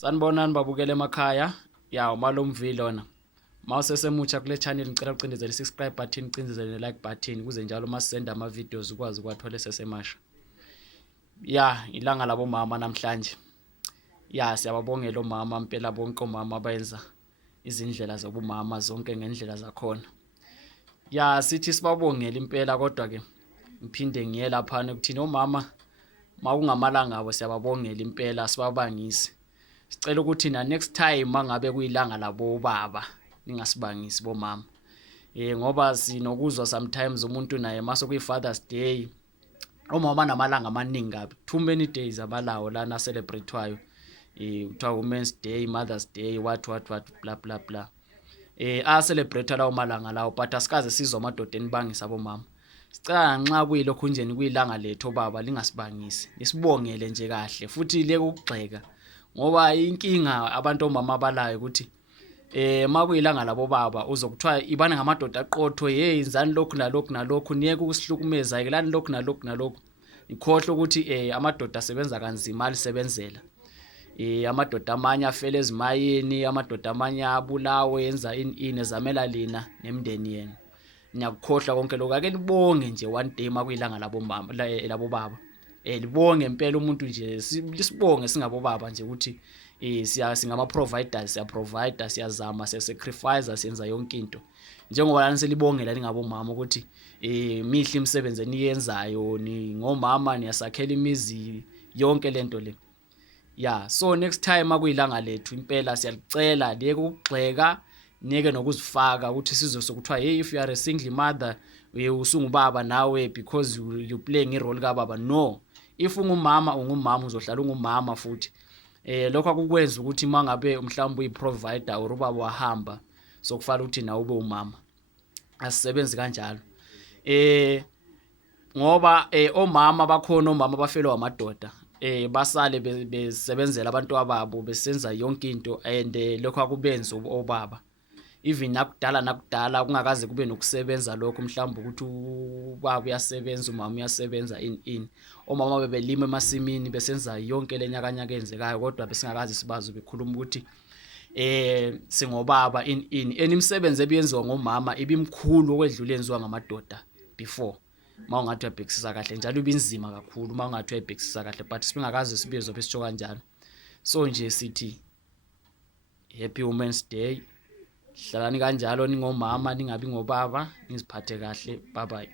Sanibonani babukele emakhaya. Ya umalo umvilo lona. Mawusesemutsha kule channel ngicela ucindezele subscribe button, ucindezele like button ukuze njalo masisenda ama videos ukwazi ukwathola sesemasha. Ya ilanga labo mama namhlanje. Ya siyababongela omama impela bonke omama abenza izindlela zobumama zonke ngendlela zakhona. Ya sithi sibabongela impela kodwa ke ngiphinde ngiye lapha ukuthini omama makungamalanga abo siyababongela impela sibabangise. Sicela ukuthi na next time mangabe kuyilanga labo baba ningasibangisi bomama. Ngoba sinokuzwa sometimes umuntu naye mase kuyi Father's Day omama namalanga amaningi kabi, too many days abalawo lana celebratewayo. Kuthiwa Women's Day, Mother's Day, what blah blah blah. A-celebrate lawo malanga lawo but asikaze sizwe amadoda enibangisa bomama. Sicela nxa kuyilokho njeni kuyilanga lethu baba lingasibangisi. Nisibongele nje kahle futhi leke ukugxeka ngoba inkinga abantu omama abalayo ukuthi makuyilanga labo baba uzokuthiwa ibana ngamadoda aqotho, hey izani lokhu nalokhu nalokhu, niyeke ukusihlukumeza ke lani lokhu nalokhu nalokhu. Ikhohle ukuthi amadoda asebenza kanzima alisebenzela. Amadoda amanye afela ezimayini, amadoda amanye abulawe yenza ini ezamela lina nemndeni yenu. Niyakukhohlwa konke lokho. Ake nibonge nje one day makuyilanga labo mama labo baba. Libonge impela umuntu nje sibonge singabo baba nje ukuthi singama providers, siya provide, siyazama, siya sacrifice, siyenza yonke into. Njengoba lana selibongela lingabo mama ukuthi mihle imisebenzi eniyenzayo, ni ngomama niyasakhela imizi yonke lento le. Yeah, so next time makuyilanga lethu impela siyalicela liyeke ukugxeka, niyeke nokuzifaka ukuthi sizwe sokuthiwa hey if you are a single mother usungubaba nawe because you playing irole kababa. No, if ungumama uzohlala ungumama futhi. Lokho akukwenza ukuthi mangabe mhlawumbe uyiprovider or ubaba wahamba so kufanele ukuthi nawe ube umama. Asisebenzi kanjalo. Ngoba omama bakhona omama bafelwa amadoda. Basale besebenzela abantu ababo besenza yonke into and lokho akubenza obaba. Even nakudala kungakaze kube nokusebenza lokho mhlawumbe ukuthi ubaba uyasebenza umama uyasebenza in omama bebelima emasimini besenza yonke lenyakanyaka enzekayo kodwa besingakazi sibazi bekhuluma ukuthi singobaba in enimisebenzi ebiyenziwa ngomama ibimkhulu okwedlula enziwa ngamadoda before. Mawungathi uyabhekisisa kahle njalo ibinzima kakhulu mawungathi uyabhekisisa kahle but singakazi sibizwe besitsho kanjalo. So nje sithi Happy Women's Day. Hlalani kanjalo ningomama ningabi ngobaba, niziphathe kahle. Bye bye.